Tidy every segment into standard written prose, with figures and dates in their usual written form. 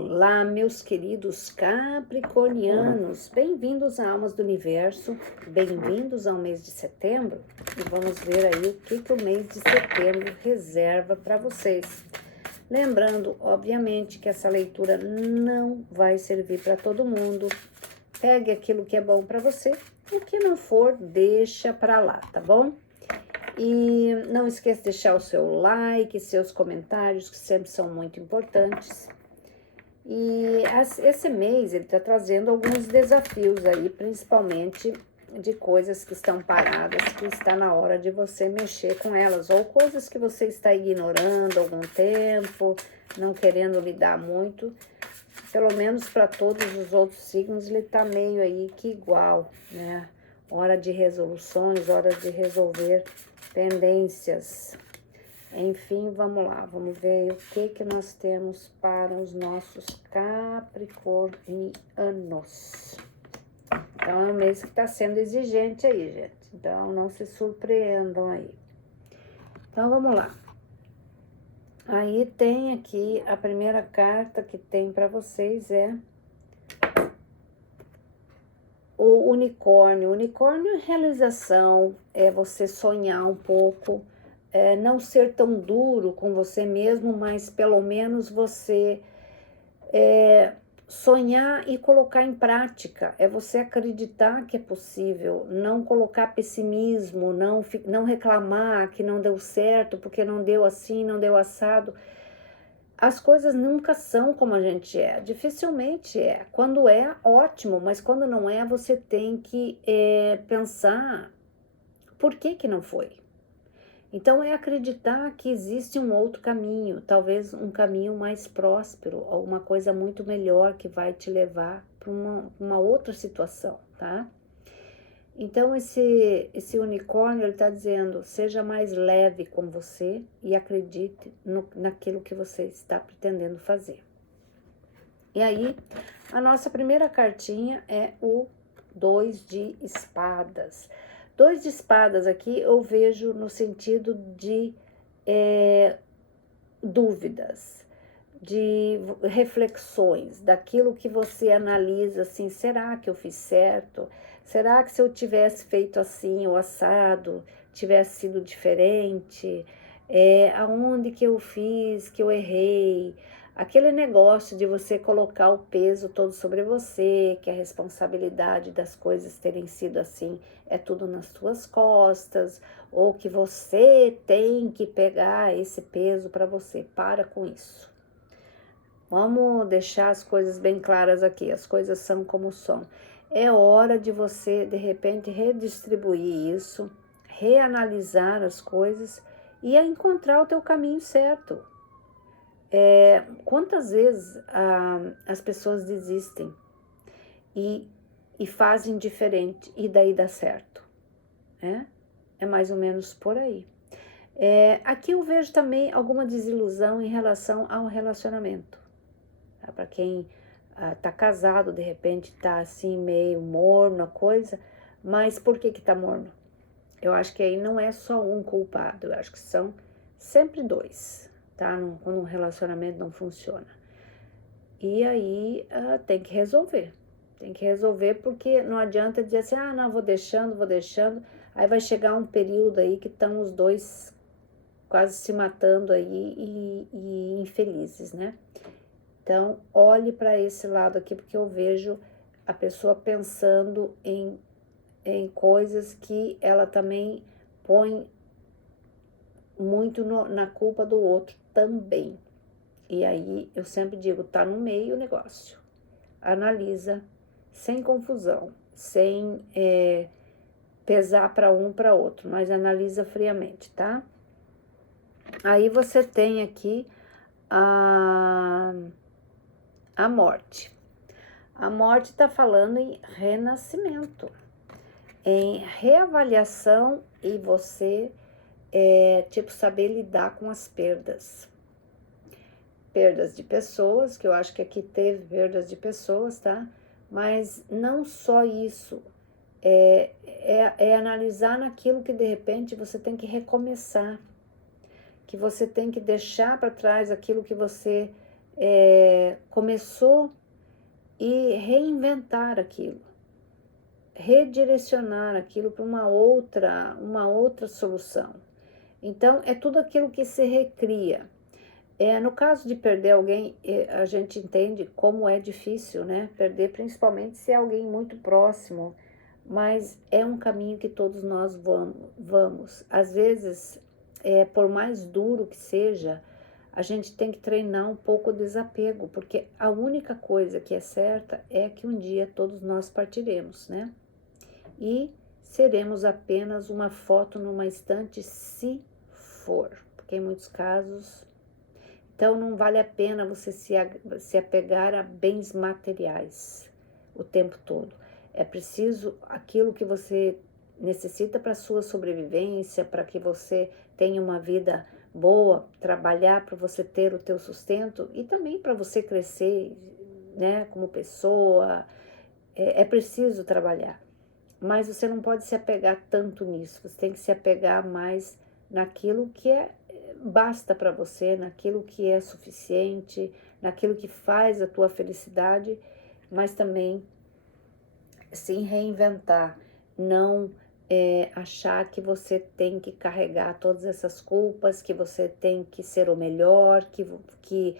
Olá, meus queridos capricornianos, bem-vindos a Almas do Universo, bem-vindos ao mês de setembro e vamos ver aí o que o mês de setembro reserva para vocês. Lembrando, obviamente, que essa leitura não vai servir para todo mundo. Pegue aquilo que é bom para você, o que não for, deixa para lá, tá bom? E não esqueça de deixar o seu like, seus comentários, que sempre são muito importantes. E esse mês ele está trazendo alguns desafios aí, principalmente de coisas que estão paradas, que está na hora de você mexer com elas, ou coisas que você está ignorando há algum tempo, não querendo lidar muito. Pelo menos para todos os outros signos ele está meio aí que igual, né? Hora de resoluções, hora de resolver pendências. Enfim, vamos lá, vamos ver o que nós temos para os nossos capricornianos. Então, é um mês que está sendo exigente aí, gente. Então, não se surpreendam aí. Então, vamos lá. Aí tem aqui, a primeira carta que tem para vocês é o unicórnio. O unicórnio é realização, é você sonhar um pouco, não ser tão duro com você mesmo, mas pelo menos você sonhar e colocar em prática. É você acreditar que é possível, não colocar pessimismo, não reclamar que não deu certo, porque não deu assim, não deu assado. As coisas nunca são como a gente é, dificilmente é. Quando é, ótimo, mas quando não é, você tem que pensar por que não foi. Então, é acreditar que existe um outro caminho, talvez um caminho mais próspero, ou uma coisa muito melhor que vai te levar para uma outra situação, tá? Então, esse unicórnio, ele está dizendo, seja mais leve com você e acredite naquilo que você está pretendendo fazer. E aí, a nossa primeira cartinha é o 2 de espadas. 2 de espadas aqui eu vejo no sentido de dúvidas, de reflexões, daquilo que você analisa assim, será que eu fiz certo? Será que se eu tivesse feito assim, o assado, tivesse sido diferente? Aonde que eu fiz, que eu errei? Aquele negócio de você colocar o peso todo sobre você, que a responsabilidade das coisas terem sido assim, é tudo nas suas costas, ou que você tem que pegar esse peso para você. Para com isso. Vamos deixar as coisas bem claras aqui, as coisas são como são. É hora de você, de repente, redistribuir isso, reanalisar as coisas e encontrar o teu caminho certo. Quantas vezes as pessoas desistem e fazem diferente e daí dá certo, né? É mais ou menos por aí. Aqui eu vejo também alguma desilusão em relação ao relacionamento. Tá? Para quem tá casado, de repente tá assim meio morno a coisa, mas por que tá morno? Eu acho que aí não é só um culpado, eu acho que são sempre dois, tá? Quando um relacionamento não funciona. E aí tem que resolver. Tem que resolver porque não adianta dizer assim, não, vou deixando. Aí vai chegar um período aí que estão os dois quase se matando aí e infelizes, né? Então, olhe para esse lado aqui, porque eu vejo a pessoa pensando em coisas que ela também põe muito na culpa do outro também. E aí, eu sempre digo, tá no meio o negócio. Analisa, sem confusão, sem pesar para um para outro, mas analisa friamente, tá? Aí você tem aqui a morte. A morte está falando em renascimento, em reavaliação e você, saber lidar com as perdas. Perdas de pessoas, que eu acho que aqui teve perdas de pessoas, tá? Mas não só isso, é analisar naquilo que de repente você tem que recomeçar, que você tem que deixar para trás aquilo que você começou e reinventar aquilo, redirecionar aquilo para uma outra solução. Então, é tudo aquilo que se recria. No caso de perder alguém, a gente entende como é difícil, né? Perder, principalmente se é alguém muito próximo, mas é um caminho que todos nós vamos. Às vezes, por mais duro que seja, a gente tem que treinar um pouco o desapego, porque a única coisa que é certa é que um dia todos nós partiremos, né? E seremos apenas uma foto numa estante, se for, porque em muitos casos. Então, não vale a pena você se apegar a bens materiais o tempo todo. É preciso aquilo que você necessita para a sua sobrevivência, para que você tenha uma vida boa, trabalhar para você ter o teu sustento e também para você crescer, né, como pessoa. É preciso trabalhar, mas você não pode se apegar tanto nisso. Você tem que se apegar mais naquilo que basta para você, naquilo que é suficiente, naquilo que faz a tua felicidade, mas também se reinventar, não achar que você tem que carregar todas essas culpas, que você tem que ser o melhor, que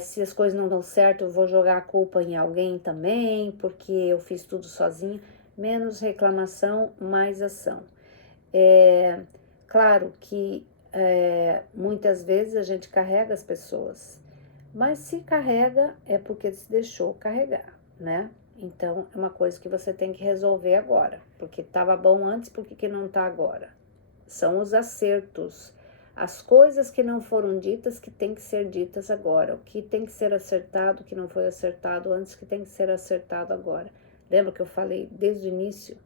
se as coisas não dão certo, eu vou jogar a culpa em alguém também, porque eu fiz tudo sozinho. Menos reclamação, mais ação. Claro que muitas vezes a gente carrega as pessoas, mas se carrega é porque se deixou carregar, né? Então é uma coisa que você tem que resolver agora, porque estava bom antes, por que não está agora? São os acertos, as coisas que não foram ditas que tem que ser ditas agora, o que tem que ser acertado, que não foi acertado antes, que tem que ser acertado agora. Lembra que eu falei desde o início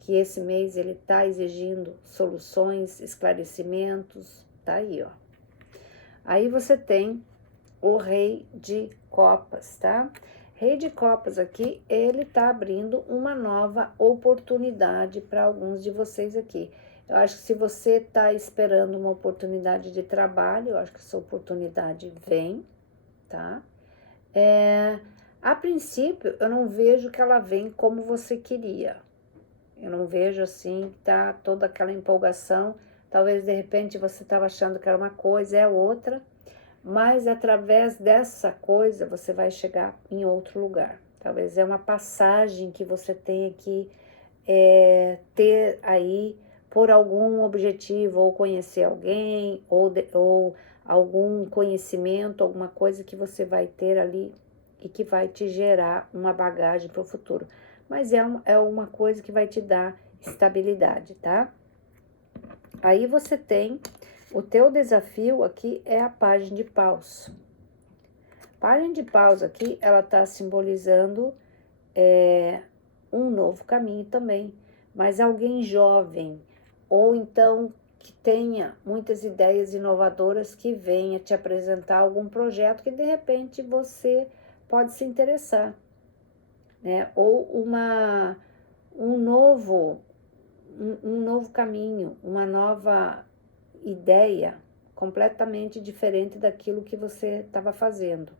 que esse mês ele está exigindo soluções, esclarecimentos, tá aí, ó. Aí você tem o Rei de Copas, tá? Rei de Copas aqui, ele tá abrindo uma nova oportunidade para alguns de vocês aqui. Eu acho que se você tá esperando uma oportunidade de trabalho, eu acho que essa oportunidade vem, tá? A princípio, eu não vejo que ela vem como você queria. Eu não vejo assim, tá toda aquela empolgação. Talvez de repente você estava achando que era uma coisa, é outra. Mas através dessa coisa você vai chegar em outro lugar. Talvez é uma passagem que você tenha que ter aí por algum objetivo, ou conhecer alguém, ou algum conhecimento, alguma coisa que você vai ter ali e que vai te gerar uma bagagem para o futuro. Mas é uma coisa que vai te dar estabilidade, tá? Aí você tem o teu desafio aqui é a página de paus. Página de paus aqui, ela tá simbolizando um novo caminho também, mas alguém jovem, ou então que tenha muitas ideias inovadoras que venha te apresentar algum projeto que de repente você pode se interessar, né? Ou um novo caminho, uma nova ideia completamente diferente daquilo que você estava fazendo.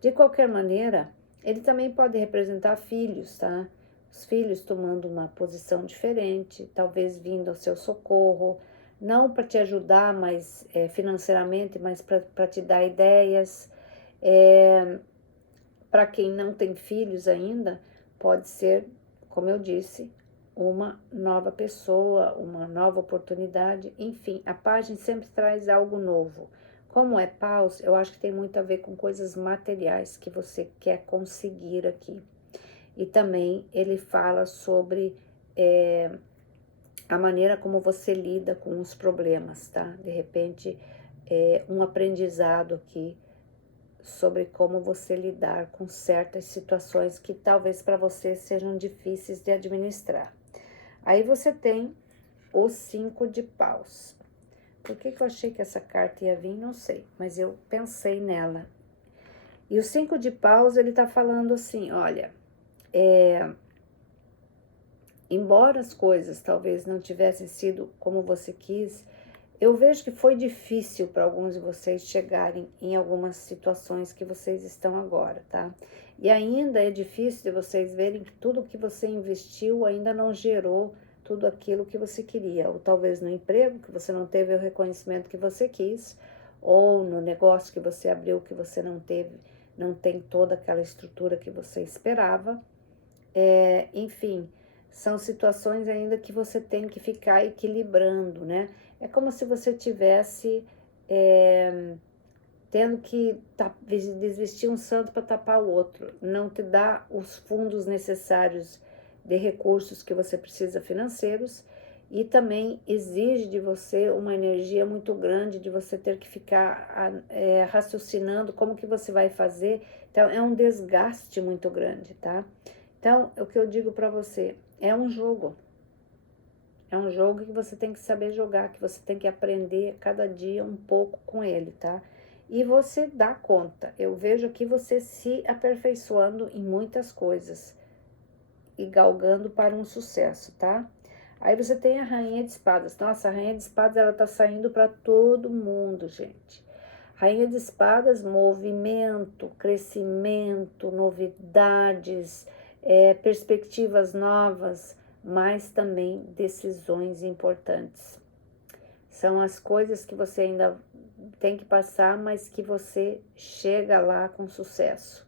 De qualquer maneira, ele também pode representar filhos, tá? Os filhos tomando uma posição diferente, talvez vindo ao seu socorro, não para te ajudar mais financeiramente, mas para te dar ideias. Para quem não tem filhos ainda, pode ser, como eu disse, uma nova pessoa, uma nova oportunidade, enfim, a página sempre traz algo novo. Como é paus, eu acho que tem muito a ver com coisas materiais que você quer conseguir aqui. E também ele fala sobre a maneira como você lida com os problemas, tá? De repente, um aprendizado aqui sobre como você lidar com certas situações que talvez para você sejam difíceis de administrar. Aí você tem o 5 de paus. Por que eu achei que essa carta ia vir? Não sei, mas eu pensei nela. E o 5 de paus, ele tá falando assim, olha, embora as coisas talvez não tivessem sido como você quis, Eu vejo que foi difícil para alguns de vocês chegarem em algumas situações que vocês estão agora, tá? E ainda é difícil de vocês verem que tudo que você investiu ainda não gerou tudo aquilo que você queria. Ou talvez no emprego, que você não teve o reconhecimento que você quis, ou no negócio que você abriu, que você não teve, não tem toda aquela estrutura que você esperava. Enfim, são situações ainda que você tem que ficar equilibrando, né? É como se você tivesse tendo que desvestir um santo para tapar o outro. Não te dá os fundos necessários de recursos que você precisa financeiros e também exige de você uma energia muito grande de você ter que ficar raciocinando como que você vai fazer. Então, é um desgaste muito grande, tá? Então, o que eu digo para você, é um jogo. É um jogo que você tem que saber jogar, que você tem que aprender cada dia um pouco com ele, tá? E você dá conta. Eu vejo aqui você se aperfeiçoando em muitas coisas e galgando para um sucesso, tá? Aí você tem a Rainha de Espadas. Nossa, a Rainha de Espadas, ela tá saindo para todo mundo, gente. Rainha de Espadas, movimento, crescimento, novidades, perspectivas novas, mas também decisões importantes. São as coisas que você ainda tem que passar, mas que você chega lá com sucesso.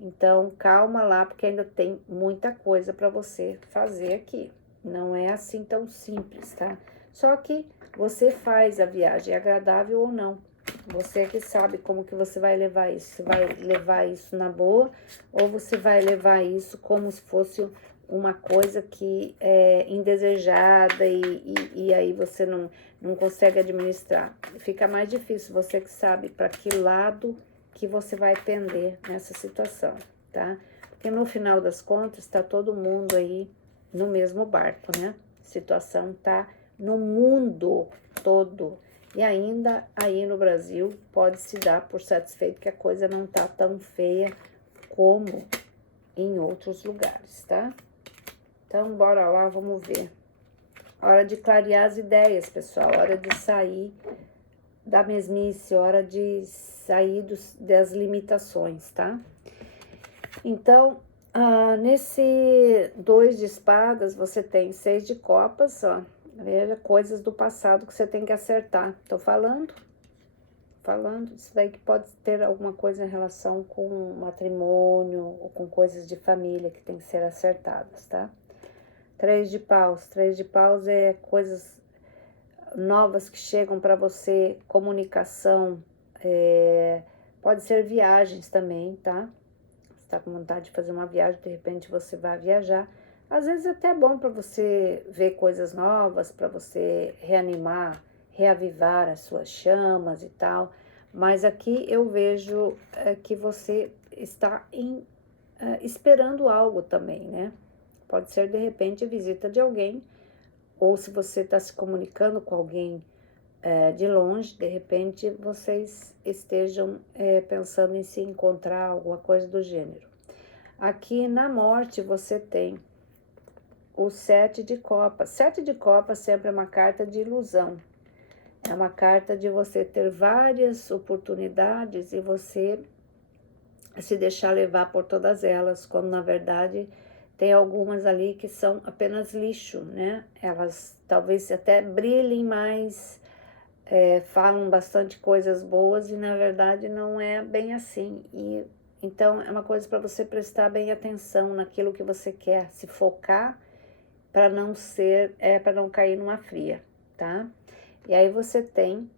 Então, calma lá, porque ainda tem muita coisa para você fazer aqui. Não é assim tão simples, tá? Só que você faz a viagem, agradável ou não. Você é que sabe como que você vai levar isso. Você vai levar isso na boa ou você vai levar isso como se fosse uma coisa que é indesejada e aí você não consegue administrar. Fica mais difícil, você que sabe para que lado que você vai pender nessa situação, tá? Porque no final das contas está todo mundo aí no mesmo barco, né? A situação tá no mundo todo. E ainda aí no Brasil pode se dar por satisfeito que a coisa não tá tão feia como em outros lugares, tá? Então, bora lá, vamos ver. Hora de clarear as ideias, pessoal. Hora de sair da mesmice, hora de sair das limitações, tá? Então, nesse 2 de espadas, você tem 6 de copas, ó. Veja, coisas do passado que você tem que acertar. Tô falando, isso daí que pode ter alguma coisa em relação com matrimônio ou com coisas de família que tem que ser acertadas, tá? 3 de paus. 3 de paus é coisas novas que chegam para você, comunicação, pode ser viagens também, tá? Você tá com vontade de fazer uma viagem, de repente você vai viajar. Às vezes é até bom para você ver coisas novas, para você reanimar, reavivar as suas chamas e tal. Mas aqui eu vejo que você está esperando algo também, né? Pode ser, de repente, a visita de alguém, ou se você está se comunicando com alguém de longe, de repente, vocês estejam pensando em se encontrar, alguma coisa do gênero. Aqui na morte você tem o 7 de copas. 7 de copas sempre é uma carta de ilusão. É uma carta de você ter várias oportunidades e você se deixar levar por todas elas, quando na verdade tem algumas ali que são apenas lixo, né? Elas talvez até brilhem mais, falam bastante coisas boas e na verdade não é bem assim. E então é uma coisa para você prestar bem atenção naquilo que você quer, se focar para não ser, para não cair numa fria, tá? E aí você tem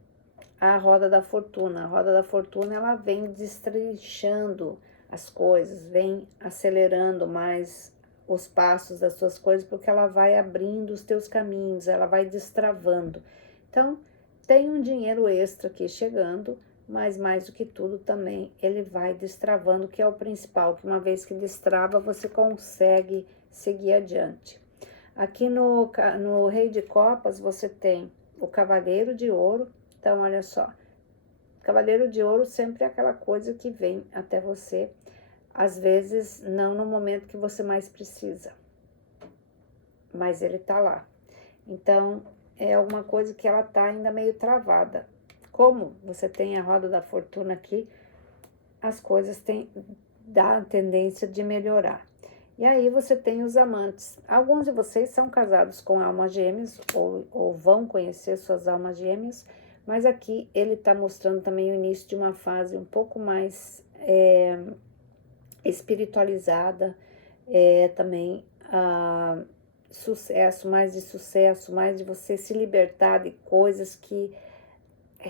a roda da fortuna. A roda da fortuna, ela vem destrinchando as coisas, vem acelerando mais os passos das suas coisas, porque ela vai abrindo os teus caminhos, ela vai destravando. Então, tem um dinheiro extra aqui chegando, mas mais do que tudo também ele vai destravando, que é o principal, que uma vez que destrava, você consegue seguir adiante. Aqui no Rei de Copas, você tem o Cavaleiro de Ouro. Então, olha só, Cavaleiro de Ouro sempre é aquela coisa que vem até você, às vezes não no momento que você mais precisa, mas ele tá lá. Então, é alguma coisa que ela tá ainda meio travada. Como você tem a roda da fortuna aqui, as coisas dá a tendência de melhorar. E aí você tem os amantes. Alguns de vocês são casados com almas gêmeas ou vão conhecer suas almas gêmeas, mas aqui ele está mostrando também o início de uma fase um pouco mais espiritualizada, também sucesso, mais de você se libertar de coisas que,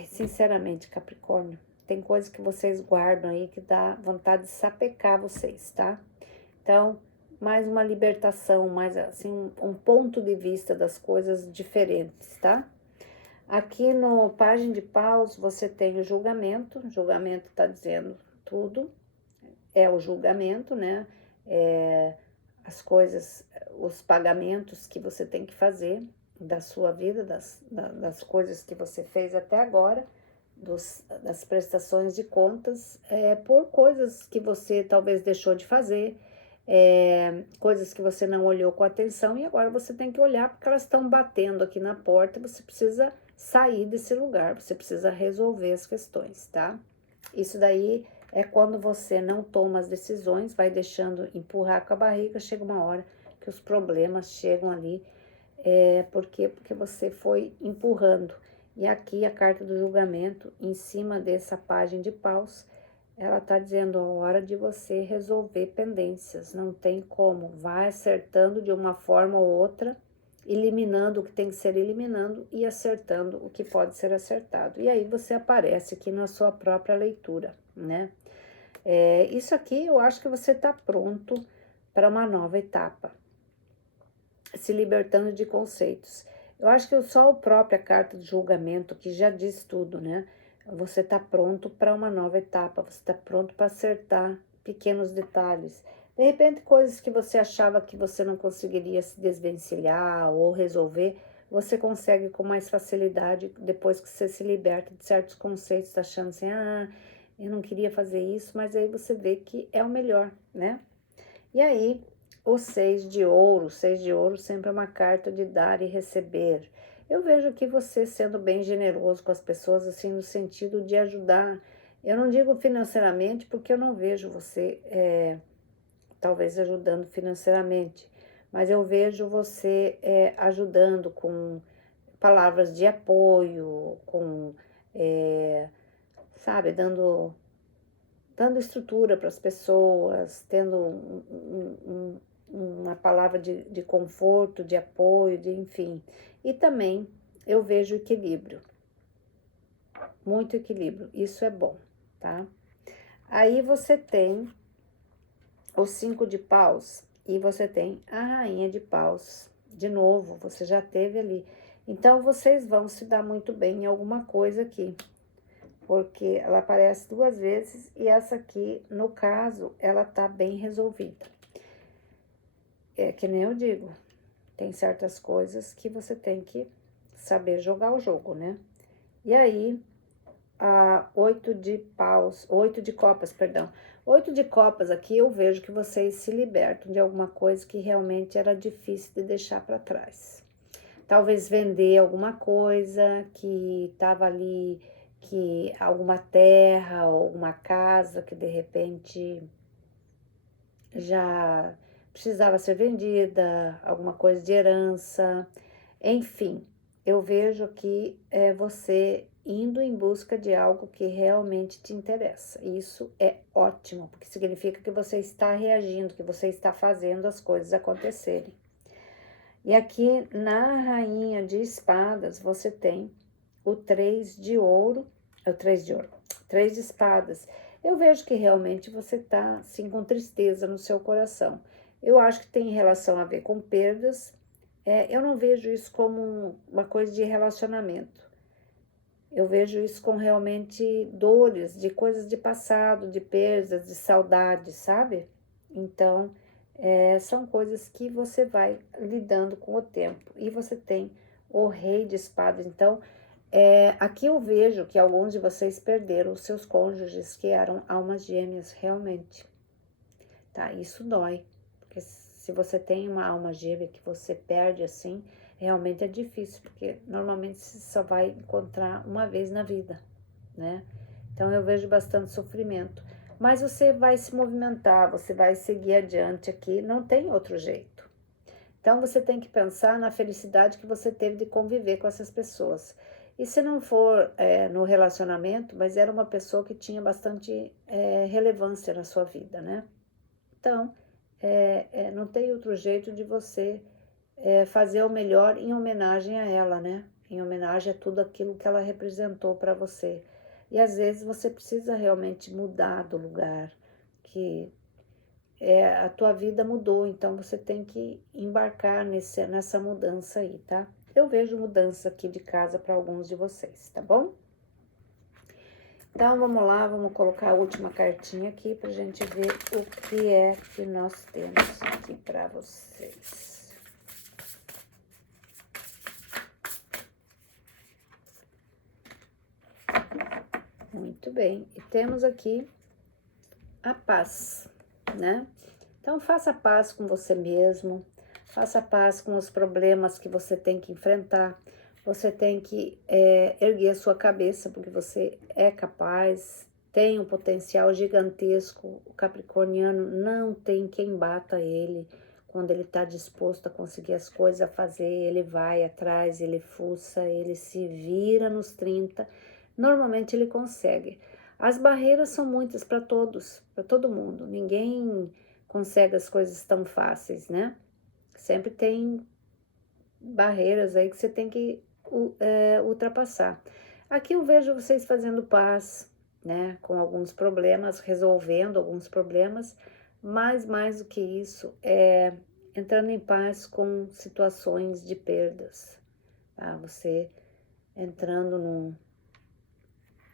sinceramente, Capricórnio, tem coisas que vocês guardam aí que dá vontade de sapecar vocês, tá? Então, mais uma libertação, mais assim, um ponto de vista das coisas diferentes, tá? Aqui no Página de Paus, você tem o julgamento tá dizendo tudo, é o julgamento, né? As coisas, os pagamentos que você tem que fazer da sua vida, das coisas que você fez até agora, das prestações de contas, por coisas que você talvez deixou de fazer, coisas que você não olhou com atenção e agora você tem que olhar porque elas estão batendo aqui na porta, você precisa sair desse lugar, você precisa resolver as questões, tá? Isso daí é quando você não toma as decisões, vai deixando empurrar com a barriga, chega uma hora que os problemas chegam ali, porque você foi empurrando. E aqui a carta do julgamento, em cima dessa página de paus, ela tá dizendo a hora de você resolver pendências, não tem como, vai acertando de uma forma ou outra, eliminando o que tem que ser eliminando e acertando o que pode ser acertado. E aí você aparece aqui na sua própria leitura, né? Isso aqui eu acho que você tá pronto para uma nova etapa, se libertando de conceitos. Eu acho que só a própria carta de julgamento que já diz tudo, né? Você está pronto para uma nova etapa, você está pronto para acertar pequenos detalhes. De repente, coisas que você achava que você não conseguiria se desvencilhar ou resolver, você consegue com mais facilidade depois que você se liberta de certos conceitos, tá achando assim, eu não queria fazer isso, mas aí você vê que é o melhor, né? E aí, o 6 de ouro sempre é uma carta de dar e receber. Eu vejo aqui você sendo bem generoso com as pessoas, assim, no sentido de ajudar. Eu não digo financeiramente, porque eu não vejo você, talvez, ajudando financeiramente, mas eu vejo você ajudando com palavras de apoio, sabe, dando estrutura para as pessoas, tendo uma palavra de conforto, de apoio, enfim. E também eu vejo equilíbrio, muito equilíbrio, isso é bom, tá? Aí você tem o 5 de paus e você tem a rainha de paus. De novo, você já teve ali. Então, vocês vão se dar muito bem em alguma coisa aqui, porque ela aparece 2 vezes e essa aqui, no caso, ela tá bem resolvida. É que nem eu digo, tem certas coisas que você tem que saber jogar o jogo, né? E aí, a 8 de copas, perdão. 8 de copas aqui eu vejo que vocês se libertam de alguma coisa que realmente era difícil de deixar para trás. Talvez vender alguma coisa que estava ali, que alguma terra ou alguma casa que de repente já precisava ser vendida, alguma coisa de herança, enfim, eu vejo aqui você indo em busca de algo que realmente te interessa. Isso é ótimo, porque significa que você está reagindo, que você está fazendo as coisas acontecerem. E aqui na rainha de espadas, você tem o 3 de ouro, 3 de espadas. Eu vejo que realmente você tá, assim, com tristeza no seu coração. Eu acho que tem relação a ver com perdas. Eu não vejo isso como uma coisa de relacionamento. Eu vejo isso com realmente dores, de coisas de passado, de perdas, de saudade, sabe? Então, são coisas que você vai lidando com o tempo. E você tem o rei de espadas. Então, aqui eu vejo que alguns de vocês perderam os seus cônjuges, que eram almas gêmeas, realmente. Tá? Isso dói. Porque se você tem uma alma gêmea que você perde assim, realmente é difícil, porque normalmente você só vai encontrar uma vez na vida, né? Então eu vejo bastante sofrimento. Mas você vai se movimentar, você vai seguir adiante aqui, não tem outro jeito. Então você tem que pensar na felicidade que você teve de conviver com essas pessoas. E se não for no relacionamento, mas era uma pessoa que tinha bastante relevância na sua vida, né? Então, não tem outro jeito de você fazer o melhor em homenagem a ela, né? Em homenagem a tudo aquilo que ela representou para você. E às vezes você precisa realmente mudar do lugar, que a tua vida mudou, então você tem que embarcar nessa mudança aí, tá? Eu vejo mudança aqui de casa para alguns de vocês, tá bom? Então vamos lá, vamos colocar a última cartinha aqui pra gente ver o que é que nós temos aqui para vocês. Muito bem, e temos aqui a paz, né? Então faça paz com você mesmo, faça paz com os problemas que você tem que enfrentar. Você tem que erguer a sua cabeça, porque você é capaz, tem um potencial gigantesco. O capricorniano não tem quem bata ele. Quando ele está disposto a conseguir as coisas, a fazer, ele vai atrás, ele fuça, ele se vira nos 30. Normalmente ele consegue. As barreiras são muitas para todos, para todo mundo. Ninguém consegue as coisas tão fáceis, né? Sempre tem barreiras aí que você tem que ultrapassar. Aqui eu vejo vocês fazendo paz, né, com alguns problemas, resolvendo alguns problemas, mas mais do que isso, entrando em paz com situações de perdas, tá? Você entrando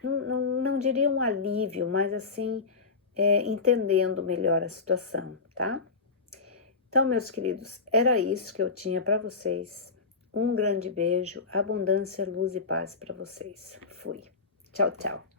não diria um alívio, mas assim, entendendo melhor a situação, tá? Então, meus queridos, era isso que eu tinha para vocês. Um grande beijo, abundância, luz e paz para vocês. Fui. Tchau, tchau.